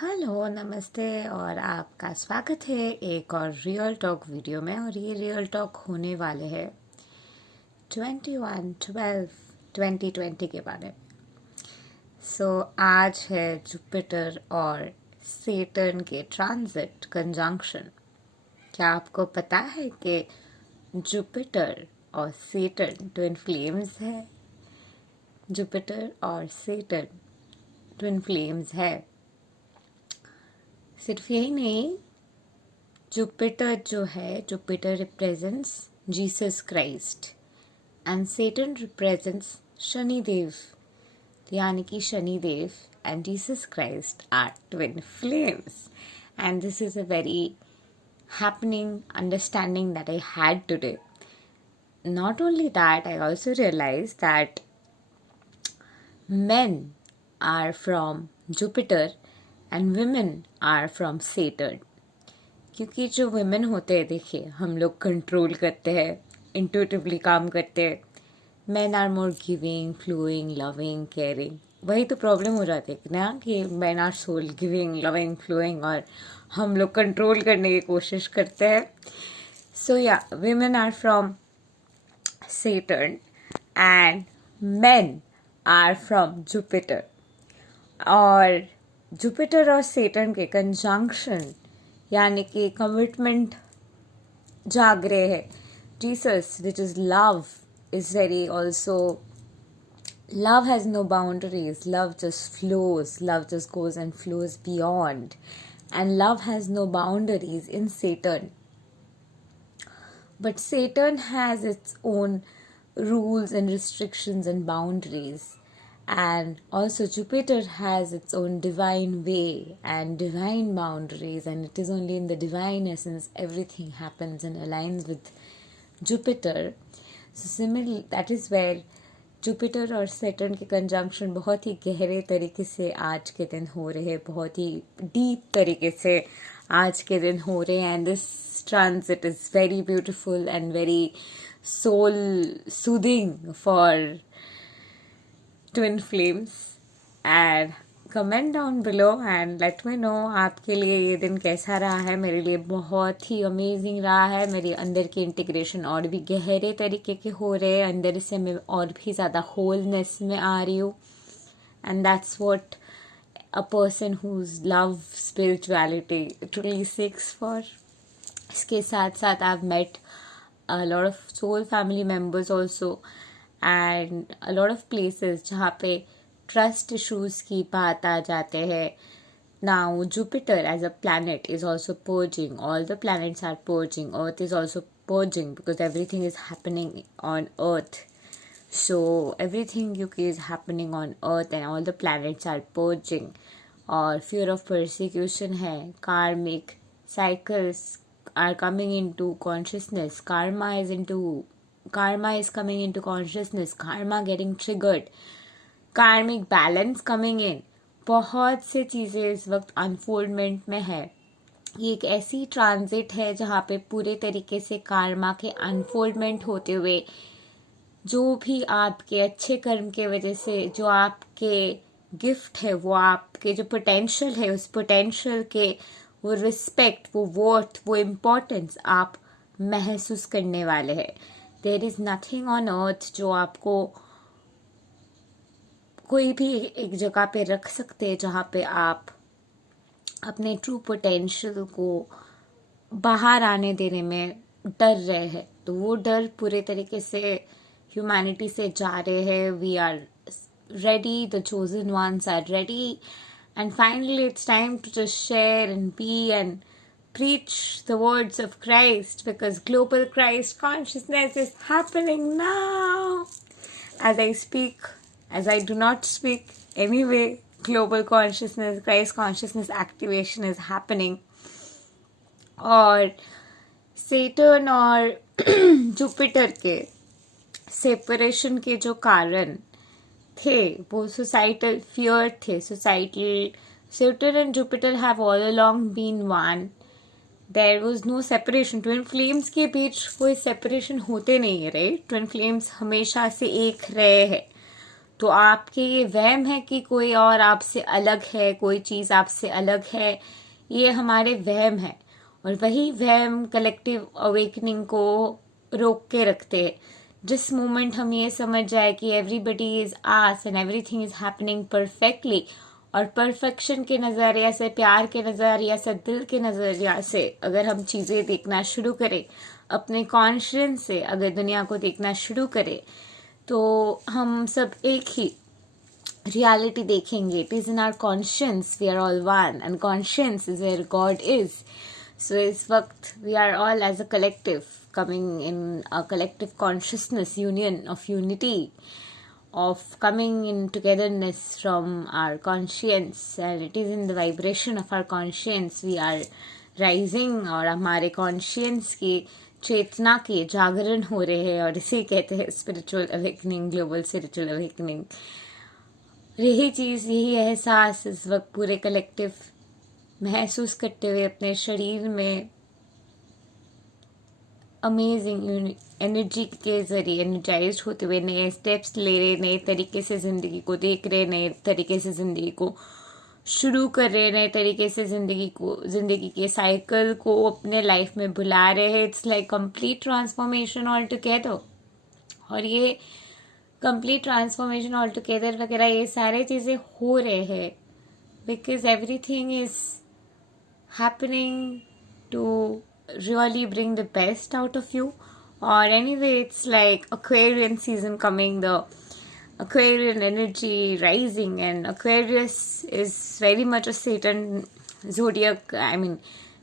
Hello नमस्ते और आपका स्वागत है एक और रियल टॉक वीडियो में। और ये रियल टॉक होने वाले हैं 21/12/2020 के बारे में। आज है जुपिटर और सेटर्न के ट्रांजिट कंजंक्शन। क्या आपको पता है कि जुपिटर और सेटर्न ट्विन फ्लेम्स है? जुपिटर और सेटर्न ट्विन फ्लेम्स है। सिर्फ यही नहीं, जुपिटर जो है, Jupiter represents Jesus Christ and Saturn represents Shanidev, यानी कि Shanidev and Jesus Christ are twin flames. And this is a very happening understanding that I had today. Not only that, I also realized that men are from Jupiter and women are from Saturn. क्योंकि जो women होते हैं, देखिए, हम लोग control करते हैं, intuitively काम करते हैं. Men are more giving, flowing, loving, caring. वही तो प्रॉब्लम हो जाती है ना कि men are soul giving, loving, flowing और हम लोग कंट्रोल करने की कोशिश करते हैं. So yeah, women are from Saturn and men are from Jupiter. और जुपिटर और सेटर्न के कंजंक्शन यानी कि कमिटमेंट जाग रहे हैं. Jesus which is love is very also, love has no boundaries, love just flows, love just goes and flows beyond, and love has no boundaries in Saturn. But Saturn has its own rules and restrictions and boundaries, and also Jupiter has its own divine way and divine boundaries, and it is only in the divine essence everything happens and aligns with Jupiter. So similarly, that is where Jupiter और Saturn के conjunction बहुत ही गहरे तरीके से आज के दिन हो रहे हैं, बहुत ही डीप तरीके से आज के दिन हो रहे हैं. And this transit is very beautiful and very soul soothing for twin flames. And comment down below and let me know आपके लिए ये दिन कैसा रहा है. मेरे लिए बहुत ही अमेजिंग रहा है. मेरे अंदर की इंटीग्रेशन और भी गहरे तरीके के हो रहे हैं, अंदर से मैं और भी ज़्यादा होलनेस में आ रही हूँ. And that's what a person whose love spirituality truly seeks for. इसके साथ साथ I have met a lot of soul family members also and a lot of places जहाँ पे ट्रस्ट इश्यूज की बात आ जाते हैं. Now Jupiter as a planet is also purging. All the planets are purging. Earth is also purging because everything is happening on Earth. So everything is happening on Earth and all the planets are purging. और fear of persecution है. Karmic cycles are coming into consciousness. Karma is coming into consciousness. Karma getting triggered. कार्मिक balance coming in. बहुत से चीज़ें इस वक्त unfoldment में है. ये एक ऐसी ट्रांजिट है जहाँ पे पूरे तरीके से कार्मा के अनफोल्डमेंट होते हुए जो भी आपके अच्छे कर्म के वजह से जो आपके गिफ्ट है, वो आपके जो पोटेंशियल है, उस पोटेंशियल के वो रिस्पेक्ट, वो वर्थ, वो इम्पोर्टेंस आप महसूस करने वाले हैं. There is nothing on earth जो आपको कोई भी एक जगह पे रख सकते हैं जहाँ पे आप अपने ट्रू पोटेंशियल को बाहर आने देने में डर रहे हैं. तो वो डर पूरे तरीके से ह्यूमैनिटी से जा रहे हैं. We are ready, the chosen ones are ready, and finally it's time to just share and be and preach the words of Christ, because global Christ consciousness is happening now. As I speak, as I do not speak anyway, global consciousness, Christ consciousness activation is happening. और Saturn और Jupiter के separation के जो कारण थे वो societal fear थे. Societal Saturn and Jupiter have all along been one. There was no separation. Twin flames के बीच कोई सेपरेशन होते नहीं है, राइट. ट्विन फ्लेम्स हमेशा से एक रहे हैं. तो आपके ये वहम है कि कोई और आपसे अलग है, कोई चीज़ आपसे अलग है, ये हमारे वहम है। और वही वहम कलेक्टिव अवेकनिंग को रोक के रखते हैं। जिस मोमेंट हम ये समझ जाए कि everybody is as and everything is happening perfectly, और परफेक्शन के नज़रिया से, प्यार के नज़रिया से, दिल के नज़रिया से अगर हम चीज़ें देखना शुरू करें, अपने कॉन्शियस से अगर दुनिया को देखना शुरू करें, तो हम सब एक ही रियलिटी देखेंगे. It is in our conscious, we are all one and conscious is where God is. So इस वक्त we are all as a collective coming in a collective consciousness union of unity, of coming in togetherness from our conscience, and it is in the vibration of our conscience we are rising. और हमारे conscience की चेतना के जागरण हो रहे हैं, और इसे कहते हैं spiritual awakening, global spiritual awakening. यही चीज़, यही एहसास इस वक्त पूरे कलेक्टिव महसूस करते हुए अपने शरीर में अमेजिंग एनर्जी के जरिए एनर्जाइज होते हुए नए स्टेप्स ले रहे, नए तरीके से ज़िंदगी को देख रहे, नए तरीके से ज़िंदगी को शुरू कर रहे, नए तरीके से ज़िंदगी के साइकिल को अपने लाइफ में बुला रहे हैं. It's like complete transformation all together. और ये कंप्लीट ट्रांसफॉर्मेशन ऑल टुगेदर वगैरह ये सारे चीज़ें हो रहे हैं because everything is happening to really bring the best out of you. Or anyway, it's like Aquarian season coming, the Aquarian energy rising, and Aquarius is very much a Saturn zodiac. I mean,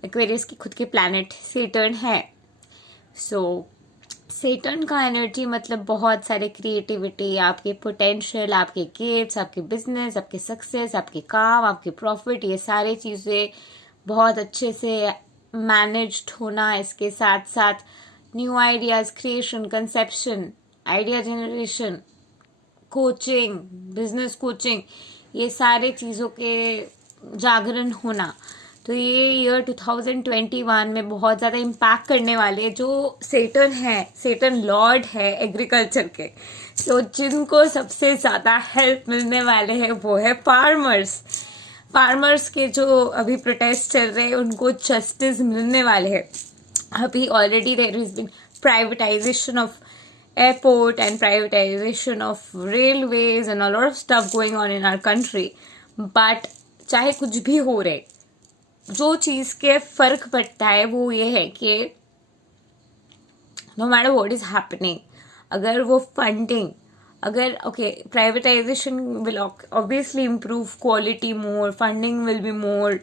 Aquarius की खुद के planet Saturn है. So Saturn का energy मतलब बहुत सारे creativity, आपके potential, आपके गिफ्ट्स, आपके बिजनेस, आपके सक्सेस, आपके काम, आपके प्रॉफिट, ये सारी चीज़ें बहुत अच्छे से मैनेज्ड होना. इसके साथ साथ new ideas creation, conception, idea generation, coaching, business coaching, ये सारे चीज़ों के जागरण होना. तो ये ईयर 2021 में बहुत ज़्यादा इम्पैक्ट करने वाले जो सेटर्न है, सेटर्न लॉर्ड है एग्रीकल्चर के. तो जिनको सबसे ज़्यादा हेल्प मिलने वाले हैं वो है फार्मर्स. फार्मर्स के जो अभी प्रोटेस्ट चल रहे हैं उनको जस्टिस मिलने वाले हैं. अभी already there is been privatization of airport and privatization of railways and a lot of stuff going on in our country. But चाहे कुछ भी हो रहे, जो चीज़ के फर्क पड़ता है वो ये है कि no matter what is happening, अगर वो फंडिंग, अगर privatization will obviously improve quality more, funding will be more,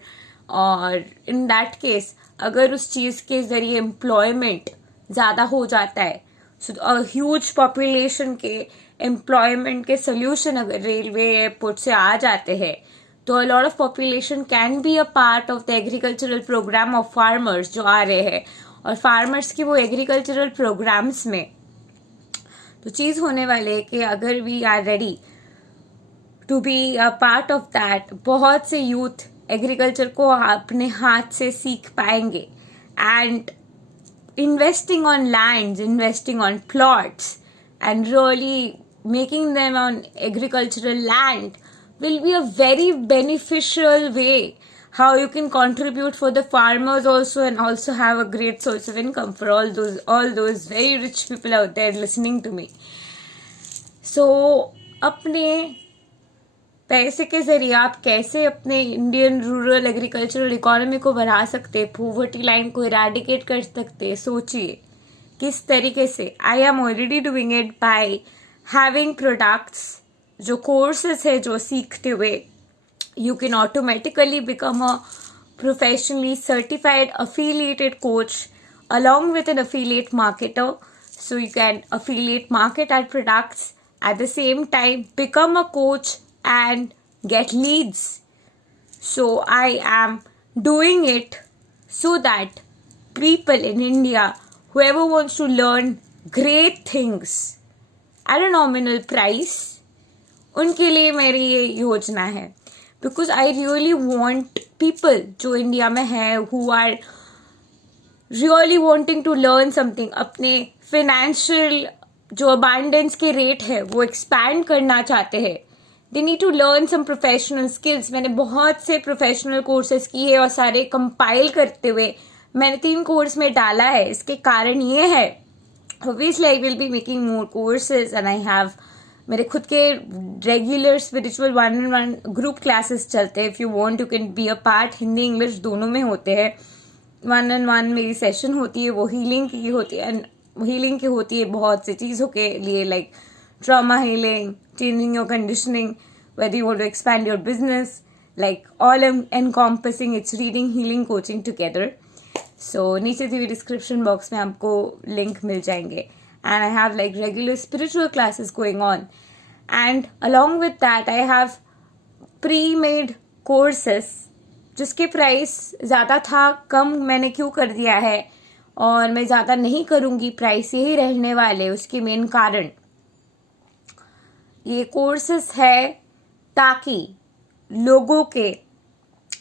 और इन दैट केस अगर उस चीज़ के जरिए एम्प्लॉयमेंट ज़्यादा हो जाता है, सो ह्यूज पॉपुलेशन के एम्प्लॉयमेंट के सोल्यूशन अगर रेलवे एयरपोर्ट से आ जाते हैं, तो a lot of population can be a part of the agricultural programme of farmers जो आ रहे हैं. और फार्मर्स की वो एग्रीकल्चरल प्रोग्राम्स में तो चीज़ होने वाले कि अगर we are ready to be a part of that, बहुत से यूथ एग्रीकल्चर को अपने हाथ से सीख पाएंगे. And investing on lands, investing on plots and really making them on agricultural land will be a very beneficial way how you can contribute for the farmers also, and also have a great source of income for all those very rich people out there listening to me. So अपने पैसे के जरिए आप कैसे अपने Indian rural agricultural economy को बढ़ा सकते, पॉवर्टी लाइन को इरेडिकेट कर सकते, सोचिए किस तरीके से. आई am already doing it by having products, जो कोर्सेस है जो सीखते हुए you can automatically become a professionally certified affiliated coach along with an affiliate marketer. So you can affiliate market our products, at the same time become a coach and get leads. So I am doing it so that people in India, whoever wants to learn great things at a nominal price, उनके लिए मेरी ये योजना है. Because I really want people जो India में है who are really wanting to learn something, अपने फिनेंशियल जो अबांडेंस के रेट है वो एक्सपैंड करना चाहते हैं, they need to learn some professional skills. मैंने बहुत से प्रोफेशनल कोर्सेज किए और सारे कंपाइल करते हुए मैंने 3 कोर्स में डाला है. इसके कारण ये है, obviously I will be making more courses and I have मेरे खुद के regular spiritual 1-on-1 group classes चलते हैं. If you want you can be a part. Hindi English दोनों में होते हैं. 1-on-1 मेरी सेशन होती है, वो हीलिंग की होती है. एंड हीलिंग की होती है बहुत सी चीज़ों के लिए, like trauma healing, changing your conditioning, whether you want to expand your business, like all encompassing, it's reading, healing, coaching together. So नीचे दी हुई डिस्क्रिप्शन बॉक्स में आपको लिंक मिल जाएंगे. And I have like regular spiritual classes going on. And along with that, I have pre-made courses जिसके price ज़्यादा था. कम मैंने क्यों कर दिया है और मैं ज़्यादा नहीं करूँगी, प्राइस यही रहने वाले. उसके मेन कारण ये कोर्सेस है ताकि लोगों के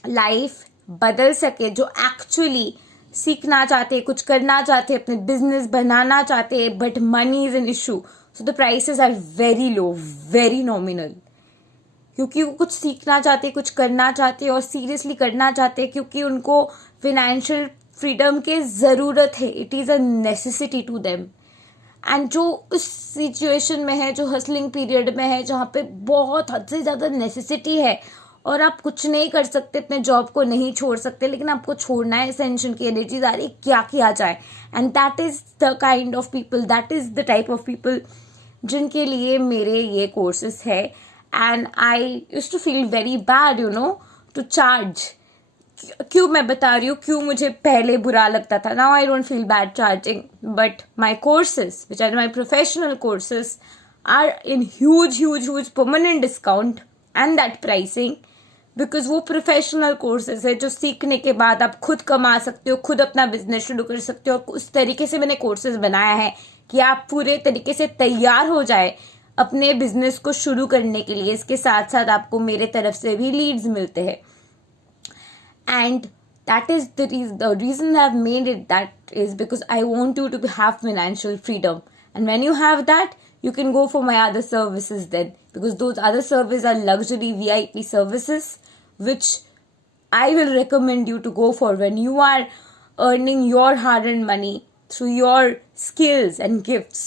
लाइफ बदल सके, जो एक्चुअली सीखना चाहते, कुछ करना चाहते, अपने बिजनेस बनाना चाहते, but money is an issue. So the prices are very low, very nominal, क्योंकि वो कुछ सीखना चाहते, कुछ करना चाहते और सीरियसली करना चाहते, क्योंकि उनको फाइनेंशियल फ्रीडम की ज़रूरत है. It is a necessity to them. And जो उस सिचुएशन में है, जो हसलिंग पीरियड में है, जहाँ पे बहुत हद से ज़्यादा नेसेसिटी है और आप कुछ नहीं कर सकते, अपने जॉब को नहीं छोड़ सकते, लेकिन आपको छोड़ना है, एसेंशन की एनर्जी आ रही, क्या किया जाए. And that is the kind of people, that is the type of people जिनके लिए मेरे ये कोर्सेस है. And I used to feel very bad to charge. क्यों मैं बता रही हूँ, क्यों मुझे पहले बुरा लगता था. Now I don't feel bad charging, but my courses which are my professional courses are in huge permanent discount and that pricing. Because वो प्रोफेशनल कोर्सेज है जो सीखने के बाद आप खुद कमा सकते हो, खुद अपना बिजनेस शुरू कर सकते हो. और उस तरीके से मैंने कोर्सेज बनाया है कि आप पूरे तरीके से तैयार हो जाए अपने बिजनेस को शुरू करने के लिए. इसके साथ साथ आपको मेरे तरफ से भी लीड्स मिलते हैं. And that is the reason I've made it. That is because I want you to have financial freedom. And when you have that, you can go for my other services then. Because those other services are luxury VIP services, which I will recommend you to go for when you are earning your hard-earned money through your skills and gifts.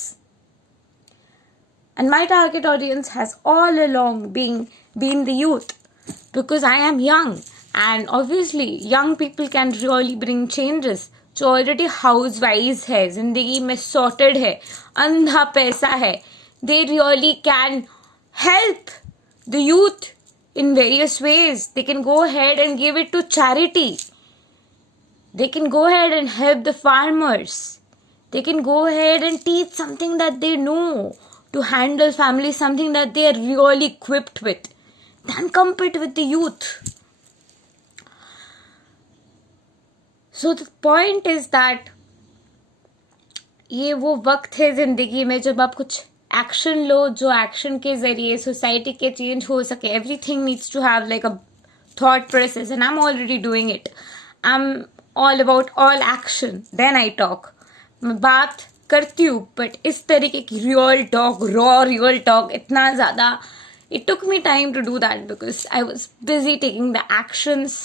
And my target audience has all along been the youth. Because I am young. And obviously, young people can really bring changes. जो already house wise है, जिंदगी में sorted है, अंधा पैसा है, they really can help the youth in various ways. They can go ahead and give it to charity. They can go ahead and help the farmers. They can go ahead and teach something that they know to handle family, something that they are really equipped with. Then compete with the youth. So the point is that ये वो वक्त है जिंदगी में जब आप कुछ action लो, जो एक्शन के जरिए सोसाइटी के चेंज हो सके. Everything needs to have like a thought process and I am already doing it. I am all about all action, then I talk. मैं बात करती हूँ, बट इस तरीके की real talk, raw real talk, इतना ज़्यादा it took me time to do that because I was busy taking the actions,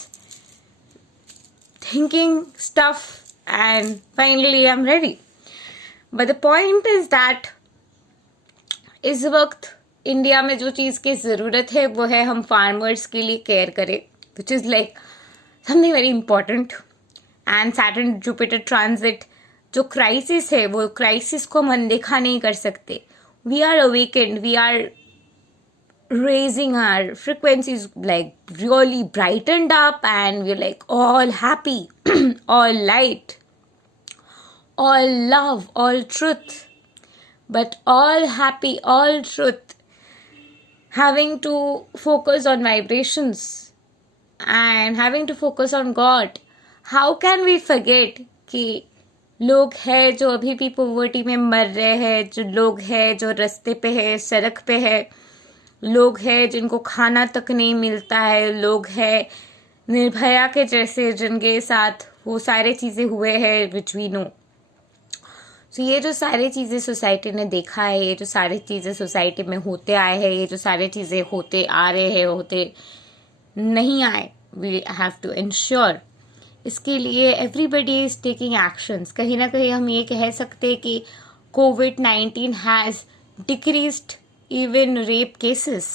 thinking stuff, and finally I'm ready. But the point is that इस वक्त India में जो चीज़ की ज़रूरत है वो है हम फार्मर्स के लिए केयर करें, which is like something very important. And Saturn Jupiter transit जो क्राइसिस है, वो क्राइसिस को हम अनदेखा नहीं कर सकते. We are awakened, we are raising our frequencies, like really brightened up, and we're like all happy, all light, all love, all truth. But all happy, all truth, having to focus on vibrations and having to focus on God. How can we forget कि लोग हैं जो अभी भी poverty में मर रहे हैं, जो लोग हैं जो रास्ते पे है, सड़क पे है, लोग हैं जिनको खाना तक नहीं मिलता है, लोग हैं निर्भया के जैसे जिनके साथ वो सारे चीज़ें हुए हैं, विच वी नो. सो ये जो सारी चीज़ें सोसाइटी ने देखा है, ये जो सारी चीज़ें सोसाइटी में होते आए हैं, ये जो सारी चीज़ें होते आ रहे हैं, होते नहीं आए, वी हैव टू इंश्योर, इसके लिए एवरीबडी इज टेकिंग एक्शंस। कहीं ना कहीं हम ये कह सकते हैं कि COVID-19 has decreased even rape cases.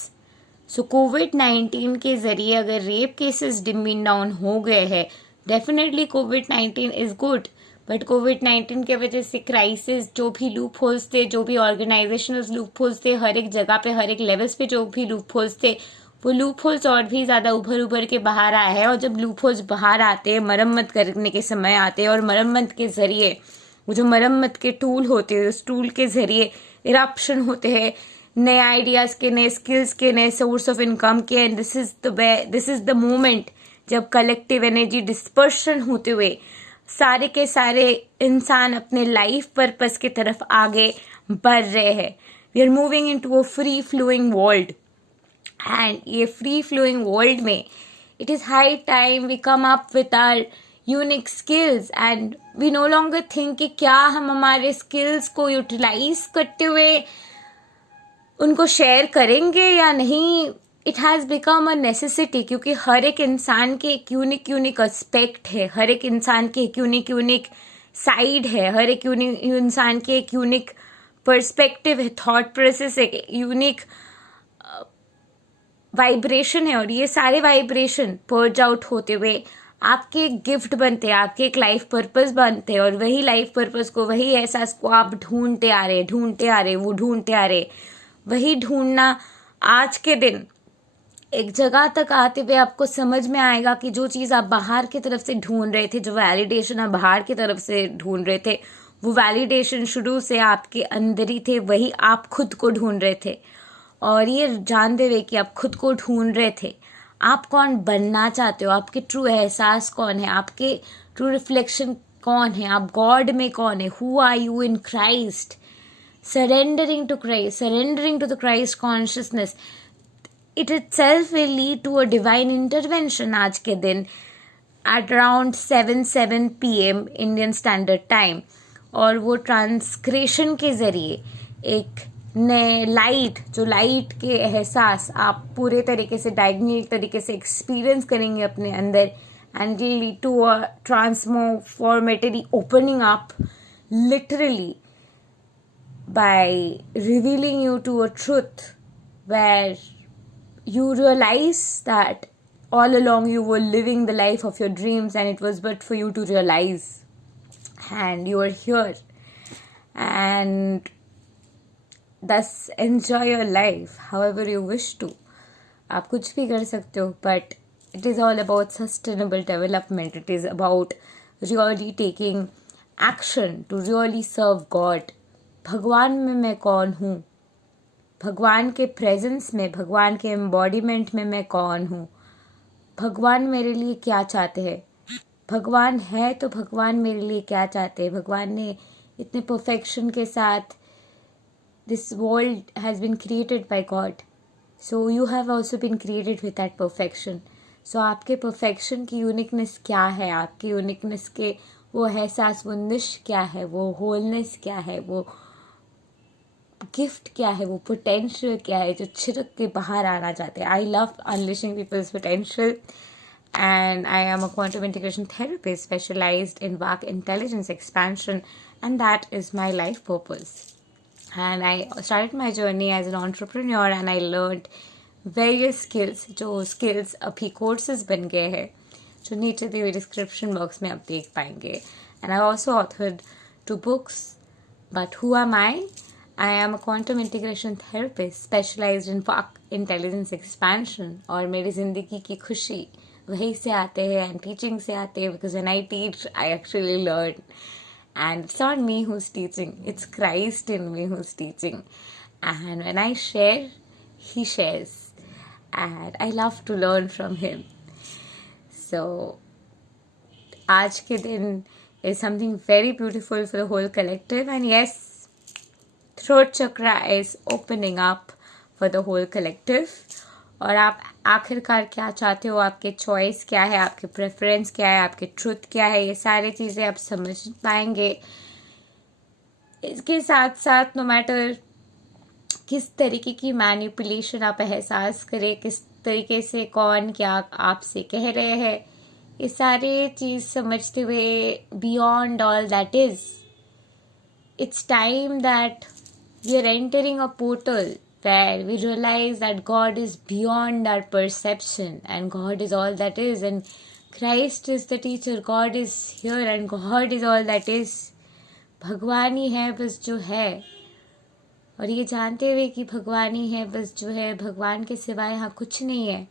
So COVID-19 के ज़रिए अगर रेप केसेस डिमीन डाउन हो गए हैं, definitely COVID-19 is good, but COVID-19 के वजह से क्राइसिस, जो भी लूप होल्स थे, जो भी ऑर्गेनाइजेशनल लूप होल्स थे, हर एक जगह पे, हर एक लेवल्स पे जो भी लूप होल्स थे, वो लूप होल्स और भी ज़्यादा उभर के बाहर आए हैं। और जब लूप होल्स बाहर आते हैं, मरम्मत करने के समय आते हैं, और मरम्मत के ज़रिए वो जो मरम्मत के टूल होते हैं, उस टूल के ज़रिए इरप्शन होते हैं, नए आइडियाज़ के, नए स्किल्स के, नए सोर्स ऑफ इनकम के। And this is the moment जब कलेक्टिव एनर्जी डिस्पर्शन होते हुए सारे के सारे इंसान अपने लाइफ पर्पस की तरफ आगे बढ़ रहे हैं। We are moving into a free flowing world, and ये फ्री फ्लोइंग वर्ल्ड में it is high time we come up with our unique skills, and we no longer think कि क्या हम हमारे स्किल्स को यूटिलाइज करते हुए उनको शेयर करेंगे या नहीं। It has become a necessity, क्योंकि हर एक इंसान के एक यूनिक एस्पेक्ट है, हर एक इंसान के एक यूनिक साइड है, हर एक इंसान के एक यूनिक पर्सपेक्टिव है, थॉट प्रोसेस, एक यूनिक वाइब्रेशन है। और ये सारे वाइब्रेशन पर्ज आउट होते हुए आपके एक गिफ्ट बनते हैं, आपके एक लाइफ पर्पस बनते हैं, और वही लाइफ पर्पस को, वही एहसास को आप ढूंढते आ रहे, वही ढूंढना आज के दिन एक जगह तक आते हुए आपको समझ में आएगा कि जो चीज़ आप बाहर की तरफ से ढूंढ रहे थे, जो वैलिडेशन आप बाहर की तरफ से ढूंढ रहे थे, वो वैलिडेशन शुरू से आपके अंदर ही थे, वही आप खुद को ढूंढ रहे थे। और ये जानते हुए कि आप खुद को ढूंढ रहे थे, आप कौन बनना चाहते हो, आपके ट्रू एहसास कौन है, आपके ट्रू रिफ्लेक्शन कौन है, आप गॉड में कौन है, who are you in Christ, surrendering to Christ, surrendering to the Christ consciousness, it itself will lead to a divine intervention आज के दिन at around 7 PM Indian Standard Time। और वो ट्रांसक्रेशन के ज़रिए एक नए लाइट, जो लाइट के एहसास आप पूरे तरीके से डायगोनल तरीके से एक्सपीरियंस करेंगे अपने अंदर, and it will lead to a transformatory opening up literally by revealing you to a truth where you realize that all along you were living the life of your dreams, and it was but for you to realize, and you are here, and thus enjoy your life however you wish to। आप कुछ भी कर सकते हो, but it is all about sustainable development, it is about really taking action to really serve God। भगवान में मैं कौन हूँ, भगवान के प्रेजेंस में, भगवान के एम्बॉडीमेंट में मैं कौन हूँ, भगवान मेरे लिए क्या चाहते हैं, भगवान है तो भगवान मेरे लिए क्या चाहते हैं। भगवान ने इतने परफेक्शन के साथ, this world has been created by God, so you have also been created with that perfection. So आपके परफेक्शन की यूनिकनेस क्या है, आपके यूनिकनेस के वो एहसास, वो निश क्या है, वो होलनेस क्या है, वो गिफ्ट क्या है, वो पोटेंशियल क्या है जो छिड़क के बाहर आना चाहते हैं। I love unleashing people's potential, and I am a quantum integration therapist specialized in work intelligence expansion, and that is my life purpose. And I started my journey as an entrepreneur, and I learned various skills, जो skills अभी courses बन गए हैं, जो नीचे दी हुई description box में आप देख पाएंगे। And I also authored 2 books, but who am I? I am a quantum integration therapist specialized in work intelligence expansion, और मेरी ज़िंदगी की खुशी वहीं से आते हैं एंड टीचिंग से आते हैं, because when I teach I actually learn, and it's not me who's teaching, it's Christ in me who's teaching, and when I share, he shares, and I love to learn from him। So आज के दिन is something very beautiful for the whole collective, and yes, throat chakra is opening up for the whole collective। और आप आखिरकार क्या चाहते हो, आपके चॉइस क्या है, आपके प्रेफरेंस क्या है, आपके ट्रुथ क्या है, ये सारी चीज़ें आप समझ पाएंगे इसके साथ साथ नो मैटर किस तरीके की मैनिपुलेशन आप एहसास करें, किस तरीके से कौन क्या आपसे कह रहे हैं, ये सारे चीज़ समझते हुए beyond all that is, it's time that we are entering a portal where we realize that God is beyond our perception and God is all that is, and Christ is the teacher. God is here and God is all that is. भगवान ही है बस जो है, और ये जानते हुए कि भगवान ही है बस जो है, भगवान के सिवाय यहाँ कुछ नहीं है।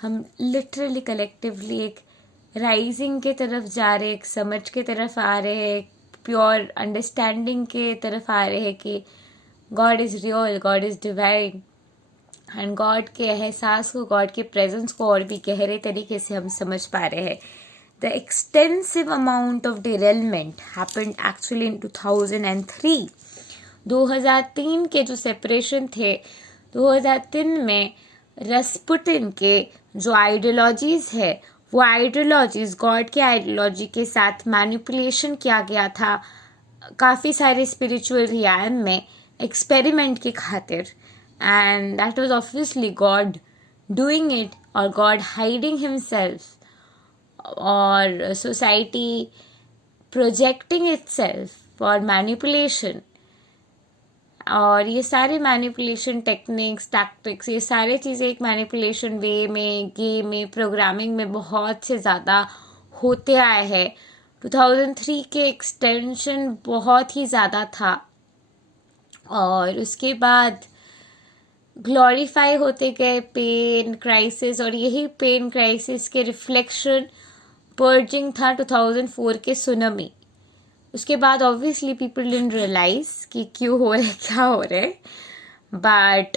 हम लिटरली कलेक्टिवली एक राइजिंग के तरफ जा रहे, एक समझ के तरफ आ रहे हैं, प्योर अंडरस्टैंडिंग के तरफ आ रहे हैं कि God is real, God is divine, and God के एहसास को, गॉड के प्रेजेंस को और भी गहरे तरीके से हम समझ पा रहे हैं। The extensive amount of derailment happened actually in 2003। 2003 के जो सेपरेशन थे, 2003 में रस्पुटिन के जो आइडियोलॉजीज है, वो आइडियोलॉजीज गॉड के आइडियोलॉजी के साथ मैनिपुलेशन किया गया था काफ़ी सारे स्पिरिचुअल रियाम में एक्सपेरिमेंट की खातिर, and that was obviously God doing it, और गॉड हाइडिंग हिमसेल्फ, और society projecting itself for manipulation. और ये सारे मैनिपुलेशन टेक्निक्स, टैक्टिक्स, ये सारे चीज़ें एक मैनिपुलेशन वे में, गेम में, प्रोग्रामिंग में बहुत से ज़्यादा होते आए हैं। 2003 के एक्सटेंशन बहुत ही ज़्यादा था, और उसके बाद ग्लोरीफाई होते गए पेन क्राइसिस, और यही पेन क्राइसिस के रिफ्लेक्शन पर्जिंग था 2004 के सुनामी। उसके बाद ऑब्वियसली पीपल डिडंट रियलाइज कि क्यों हो रहे, क्या हो रहे, बट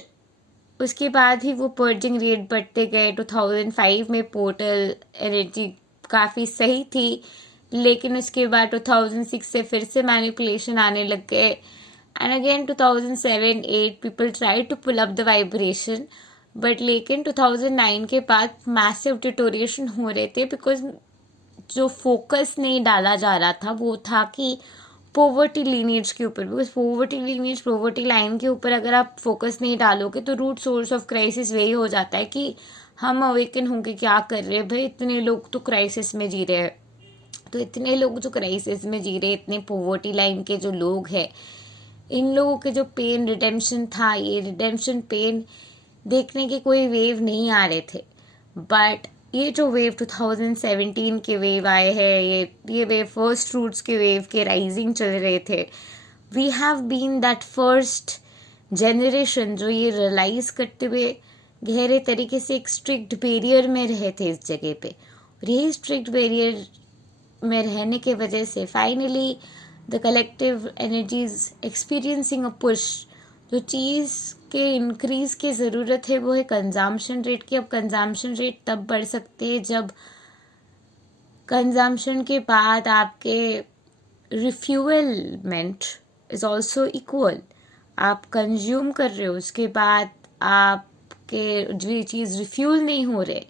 उसके बाद ही वो पर्जिंग रेट बढ़ते गए। 2005 में पोर्टल एनर्जी काफ़ी सही थी, लेकिन उसके बाद 2006 से फिर से मैनिपुलेशन आने लग गए, and again 2007-8 people try to pull up the vibration, but लेकिन 2009 के बाद मैसिव डिटोरिएशन हो रहे थे, बिकॉज जो फोकस नहीं डाला जा रहा था वो था कि पोवर्टी लीनेज के ऊपर, because poverty lineage, poverty line के ऊपर अगर आप फोकस नहीं डालोगे तो रूट सोर्स ऑफ क्राइसिस वही हो जाता है कि हम अवेकन होंगे क्या कर रहे हैं भाई, इतने लोग तो क्राइसिस में जी रहे हैं, तो इतने लोग जो क्राइसिस में जी रहे, इतने पोवर्टी लाइन के जो लोग हैं, इन लोगों के जो पेन रिडेम्पशन था, ये रिडेम्पशन पेन देखने के कोई वेव नहीं आ रहे थे। बट ये जो वेव 2017 के वेव आए हैं, ये वेव फर्स्ट फ्रूट्स के वेव के राइजिंग चल रहे थे, we have been that first generation जो ये रियलाइज करते हुए गहरे तरीके से एक स्ट्रिक्ट बैरियर में रहे थे इस जगह पे, और यही स्ट्रिक्ट बैरियर में रहने के वजह से finally the collective energies experiencing a push. जो चीज़ के इंक्रीज की ज़रूरत है वो है कंजम्पशन रेट की। अब कंजम्पशन रेट तब बढ़ सकते हैं जब कंजम्पशन के बाद आपके रिफ्यूअलमेंट इज़ ऑल्सो इक्वल। आप कंज्यूम कर रहे हो, उसके बाद आपके जो चीज़ रिफ्यूल नहीं हो रहे,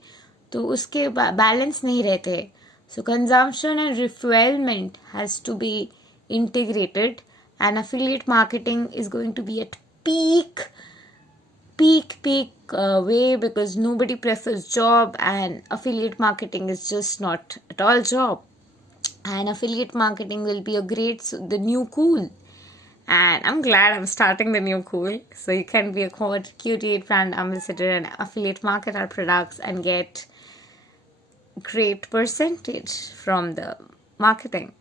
तो उसके बैलेंस नहीं रहते। So consumption and refuelment has to be integrated, and affiliate marketing is going to be at peak way, because nobody prefers job, and affiliate marketing is just not at all job, and affiliate marketing will be the new cool, and I'm glad I'm starting the new cool. So you can be a Curate brand ambassador and affiliate market our products and get great percentage from the marketing.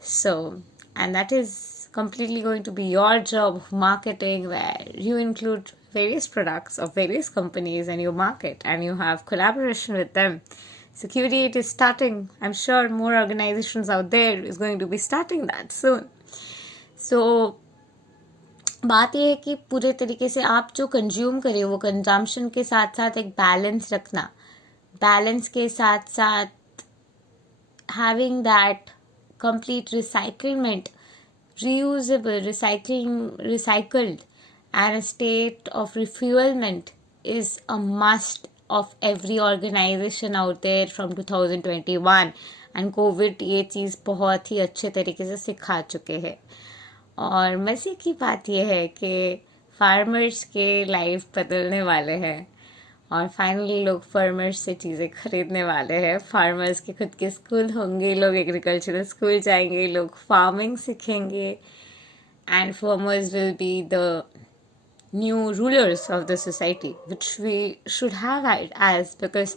So, and that is completely going to be your job of marketing, where you include various products of various companies and you market and you have collaboration with them. So Curate is starting. I'm sure more organizations out there is going to be starting that soon. So बात यह है कि पूरे तरीके से आप जो consume करें वो कंजम्पशन के साथ साथ एक बैलेंस रखना, बैलेंस के साथ साथ having that complete recyclement, reusable, recycled, and a state of refuelment is a must of every organization out there from 2021, and COVID ये चीज़ बहुत ही अच्छे तरीके से सिखा चुके हैं। और मज़े की बात यह है कि फार्मर्स के लाइफ बदलने वाले हैं और फाइनली लोग फार्मर्स से चीज़ें खरीदने वाले हैं. फार्मर्स के खुद के स्कूल होंगे, लोग एग्रीकल्चरल स्कूल जाएंगे, लोग फार्मिंग सीखेंगे and farmers will be the new rulers of the society, which we should have it as, because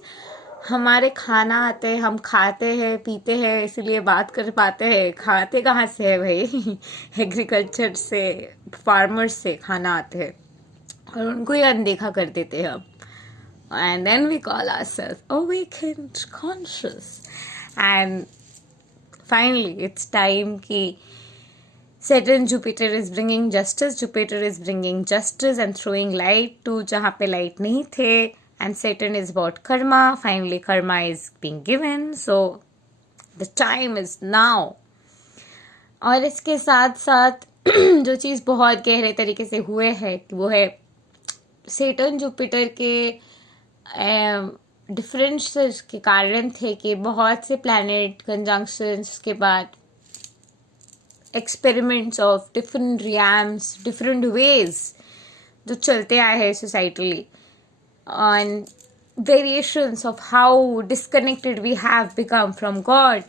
हमारे खाना आते हैं, हम खाते हैं पीते हैं, इसलिए बात कर पाते हैं. खाते कहाँ से है भाई? एग्रीकल्चर से, फार्मर्स से खाना आते हैं और उनको ही अनदेखा कर देते हैं हम. And then we call ourselves awakened conscious. And finally it's time कि Saturn Jupiter is bringing justice. Jupiter is bringing justice and throwing light to जहाँ पे light नहीं थे. And Saturn is about karma. Finally karma is being given. So the time is now. और इसके साथ साथ जो चीज़ बहुत गहरे तरीके से हुए है वो है Saturn Jupiter के डिफरेंसेस के कारण थे कि बहुत से प्लैनेट कंजंक्शंस के बाद experiments of different realms, different ways जो चलते आए हैं societally, on variations of how disconnected we have become from God.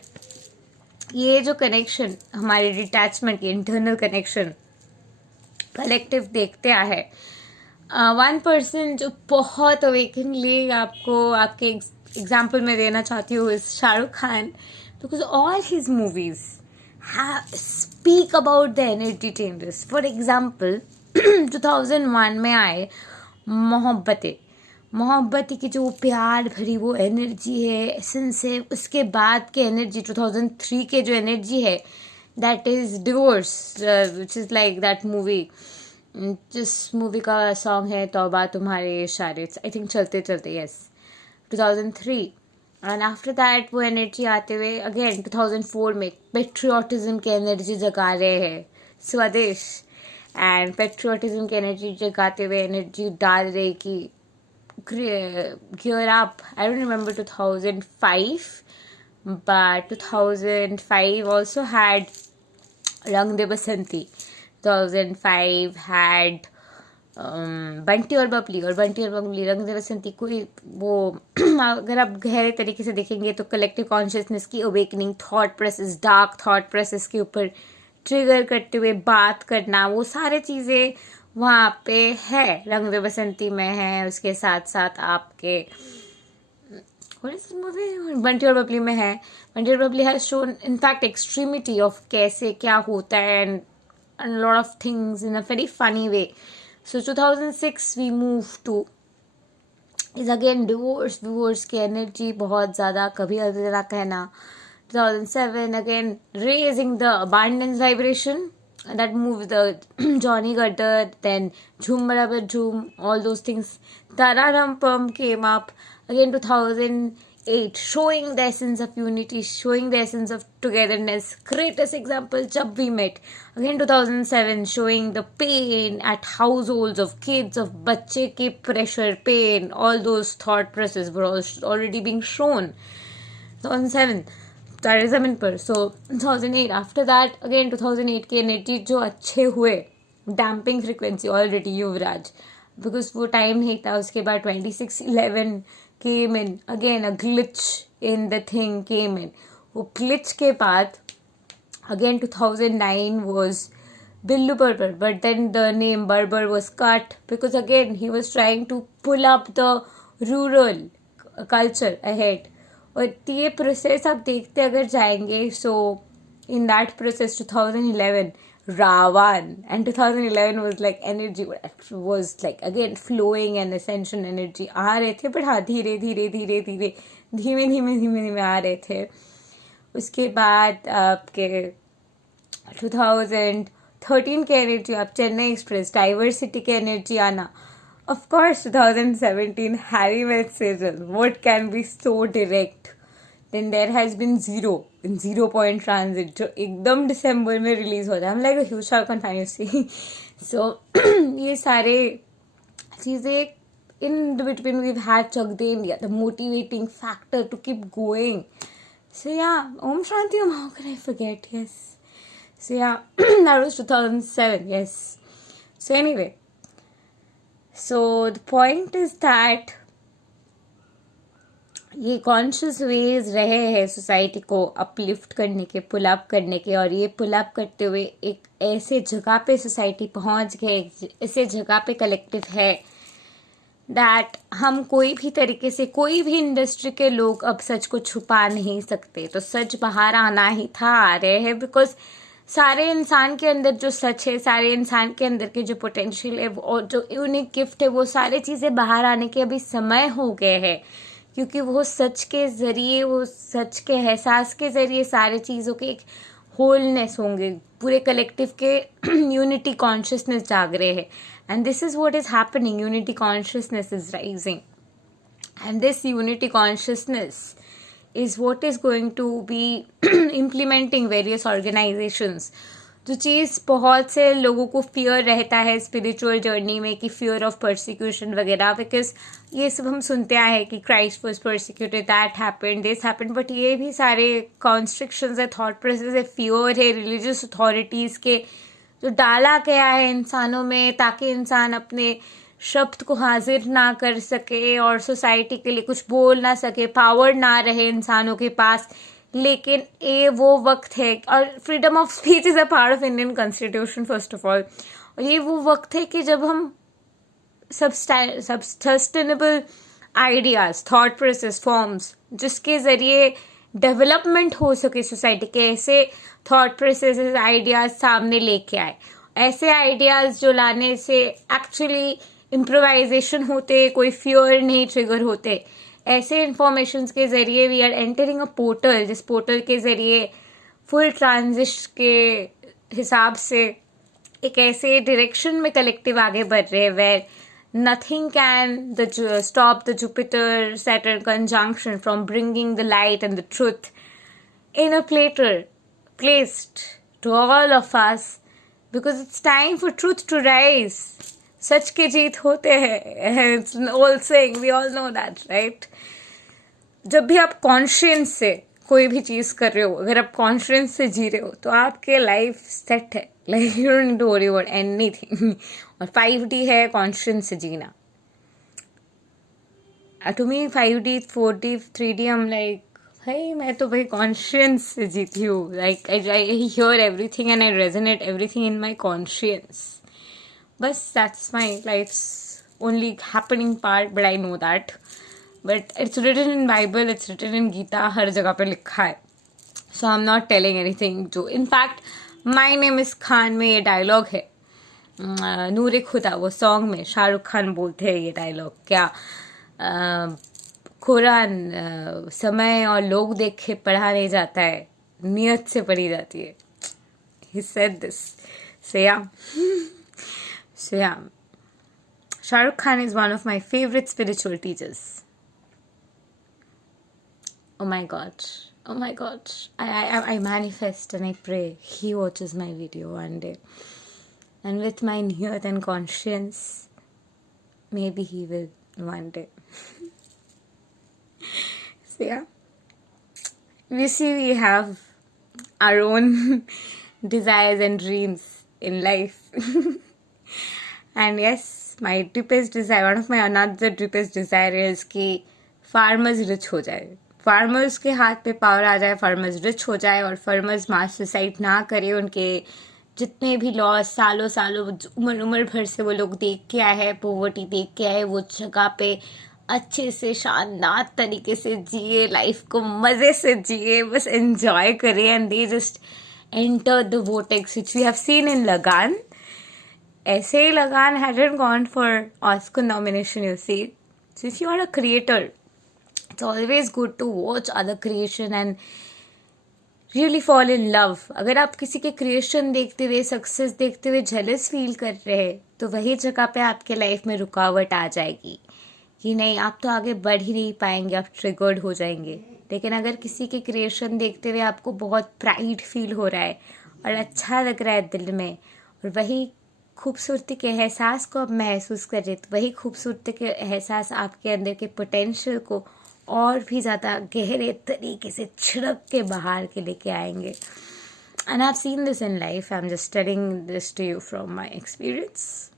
ये जो कनेक्शन हमारे डिटैचमेंट की इंटरनल कनेक्शन कलेक्टिव देखते आए है. वन पर्सन जो बहुत अवेकनली आपको आपके एग्जाम्पल में देना चाहती हूँ is Shahrukh Khan, because all his movies speak about the energy changes. For example, 2001 में आए मोहब्बतें की जो वो प्यार भरी वो एनर्जी है, एसेंस है. उसके बाद के एनर्जी 2003 के जो एनर्जी है that is divorce, which is like that movie. जिस मूवी का सॉन्ग है तौबा तुम्हारे इशारे, आई थिंक चलते चलते, यस, 2003. एंड आफ्टर दैट वो एनर्जी आते हुए अगेन 2004 में पेट्रियोटिज्म की एनर्जी जगा रहे हैं स्वदेश. एंड पेट्रियोटिज्म की एनर्जी जगाते हुए एनर्जी डाल रहे कि gear up. I don't remember 2005, but 2005 also had रंग दे बसंती. 2005 हैड बंटी और बबली, और बंटी और बबली रंग दे बसंती कोई वो अगर आप गहरे तरीके से देखेंगे तो कलेक्टिव कॉन्शियसनेस की awakening, thought process, dark thought process के ऊपर ट्रिगर करते हुए बात करना, वो सारे चीज़ें वहाँ पे है, रंग दे बसंती में है. उसके साथ साथ आपके मूवी बंटी और बबली में है. बंटी और Babli has shown in fact extremity of कैसे क्या होता है and a lot of things in a very funny way. So 2006 we move to is again divorce की energy बहुत ज़्यादा, कभी अलविदा कहना. 2007 again raising the abundance vibration, that moves the Johnny Gutter, then Jhoom Barabar Jhoom, all those things. Tararam Pam came up again. 2008 showing the essence of unity, showing the essence of togetherness. Greatest example, Jab We Met. Again 2007 showing the pain at households of kids, of bachche ke pressure, pain, all those thought processes were already being shown. 2007 terrorism पर. सो 2008 after that again 2008 के energy जो अच्छे हुए, damping frequency already Yuvraj, because वो time नहीं था. उसके बाद 2611 came in again, a glitch in the thing came in. वो ग्लिच के बाद again 2009 was Billu Barbar, but then the name Barbar was cut because again he was trying to pull up the rural culture ahead. और ये process आप देखते अगर जाएंगे, so in that process 2011 Ravan, and 2011 was like energy was like again flowing and ascension energy आ रहे थे, but हाँ धीरे धीरे धीरे धीरे धीमे धीमे धीमे धीमे आ रहे थे. उसके बाद आपके 2013 के एनर्जी, आप चेन्नई एक्सप्रेस, डाइवर्सिटी के एनर्जी आना. Of course 2017 Harry met Sejal, what can be so direct. Then there has been Zero Point Transit जो एकदम दिसंबर में रिलीज होता है. I'm like a huge Shah Rukh Khan fan, you see. So ये सारे चीज़ें in between we've had Chakde India, the motivating factor to keep going. So yeah, Om Shanti Om, how can I forget? Yes. So yeah, that was 2007, yes. So anyway, so the point is that ये conscious veg रहे हैं society को uplift करने के, pull up करने के, और ये पुल अप करते हुए एक ऐसे जगह पे सोसाइटी पहुंच गए, ऐसे जगह पे कलेक्टिव है दैट हम कोई भी तरीके से, कोई भी इंडस्ट्री के लोग अब सच को छुपा नहीं सकते. तो सच बाहर आना ही था, आ रहे हैं, बिकॉज सारे इंसान के अंदर जो सच है, सारे इंसान के अंदर के जो पोटेंशियल है और जो यूनिक गिफ्ट है, वो सारी चीज़ें बाहर आने के अभी समय हो गए हैं. क्योंकि वो सच के ज़रिए, वो सच के एहसास के ज़रिए सारे चीज़ों के एक होलनेस होंगे, पूरे कलेक्टिव के यूनिटी कॉन्शियसनेस जाग रहे हैं. And this is what is happening. Unity consciousness is rising, and this unity consciousness is what is going to be implementing various organizations. जो चीज़ बहुत से लोगों को फियर रहता है स्पिरिचुअल जर्नी में कि फियर ऑफ परसिक्यूशन वगैरह, बिकॉज ये सब हम सुनते आए कि Christ was persecuted, that happened, this happened, but ये भी सारे कॉन्स्ट्रिक्शंस है, थॉट प्रोसेस है, फियर है रिलीजियस अथॉरिटीज़ के, जो डाला गया है इंसानों में ताकि इंसान अपने शब्द को हाजिर ना कर सके और सोसाइटी के लिए कुछ बोल ना सके, पावर ना रहे इंसानों के पास. लेकिन ये वो वक्त है, और freedom of speech is a part of Indian constitution first of all, और ये वो वक्त है कि जब हम sustainable ideas, thought process, forms जिसके ज़रिए डेवलपमेंट हो सके सोसाइटी के, ऐसे थॉट प्रोसेस, आइडियाज़ सामने लेके आए. ऐसे आइडियाज़ जो लाने से एक्चुअली इम्प्रोवाइजेशन होते, कोई फियर नहीं ट्रिगर होते. ऐसे इंफॉर्मेशन के ज़रिए we are entering a portal, जिस पोर्टल के ज़रिए फुल ट्रांजिशन के हिसाब से एक ऐसे डायरेक्शन में कलेक्टिव आगे बढ़ रहे हैं where nothing can stop the Jupiter Saturn conjunction from bringing the light and the truth in a platter placed to all of us, because it's time for truth to rise. सच की जीत होते हैं, it's all saying, we all know that, right. जब भी आप conscience से कोई भी चीज़ कर रहे हो, अगर आप कॉन्शियंस से जी रहे हो तो आपके लाइफ सेट है. Like you don't need to worry about anything. और 5D है कॉन्शियंस से जीना. To me 5D 4D 3D हम लाइक, भाई मैं तो भाई कॉन्शियंस से जीती हूँ. Like I hear everything and I resonate everything in my conscience. बस that's my life's only happening part, but I know that. But it's written in Bible, it's written in Gita, हर जगह पे लिखा है. So I'm not telling anything. जो in fact My Name is Khan में ये dialogue है, नूरे खुदा वो सॉन्ग में शाहरुख खान बोलते हैं ये डायलॉग. क्या कुरान समय और लोग देखे पढ़ा नहीं जाता है, नियत से पढ़ी जाती है. He said this. So yeah. So yeah, Shah Rukh Khan is one of my favorite spiritual teachers. Oh my God. I manifest and I pray he watches my video one day. And with my niyat and conscience, maybe he will one day. So yeah, we see we have our own desires and dreams in life. And yes, my deepest desire, one of my another deepest desire is कि farmers rich हो जाए, farmers के हाथ पे power आ जाए, farmers rich हो जाए, और farmers मास सुसाइड ना करे. उनके जितने भी लॉस सालों उम्र भर से वो लोग देख के आए हैं, पोवर्टी देख के आए, वो जगह पे अच्छे से शानदार तरीके से जिए, लाइफ को मज़े से जिए, बस एंजॉय करे. And they just enter the vortex which we have seen in Lagaan. ऐसे ही लगान hadn't gone for Oscar nomination, you see. So if you are a creator, it's always good to watch other creation and really fall in love. अगर आप किसी के creation देखते हुए, success देखते हुए जेलस फील कर रहे हैं, तो वही जगह पे आपके लाइफ में रुकावट आ जाएगी कि नहीं, आप तो आगे बढ़ ही नहीं पाएंगे, आप ट्रिगर्ड हो जाएंगे. लेकिन अगर किसी के क्रिएशन देखते हुए आपको बहुत प्राइड फील हो रहा है और अच्छा लग रहा है दिल में, और वही खूबसूरती के एहसास को आप महसूस कर रहे, तो वही खूबसूरती के एहसास आपके अंदर के पोटेंशियल को और भी ज़्यादा गहरे तरीके से छिड़क के बाहर के लेके आएंगे. And I've seen this in life. I'm just telling this to you from my experience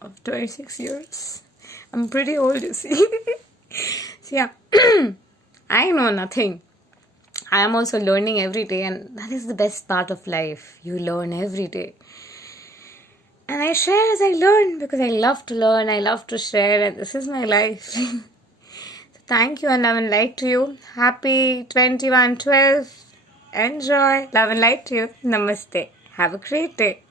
of 26 years. I'm pretty old, you see. So yeah, I know nothing. I am also learning every day, and that is the best part of life. You learn every day. And I share as I learn because I love to learn, I love to share, and this is my life. So thank you and love and light to you. Happy 21/12. Enjoy. Love and light to you. Namaste. Have a great day.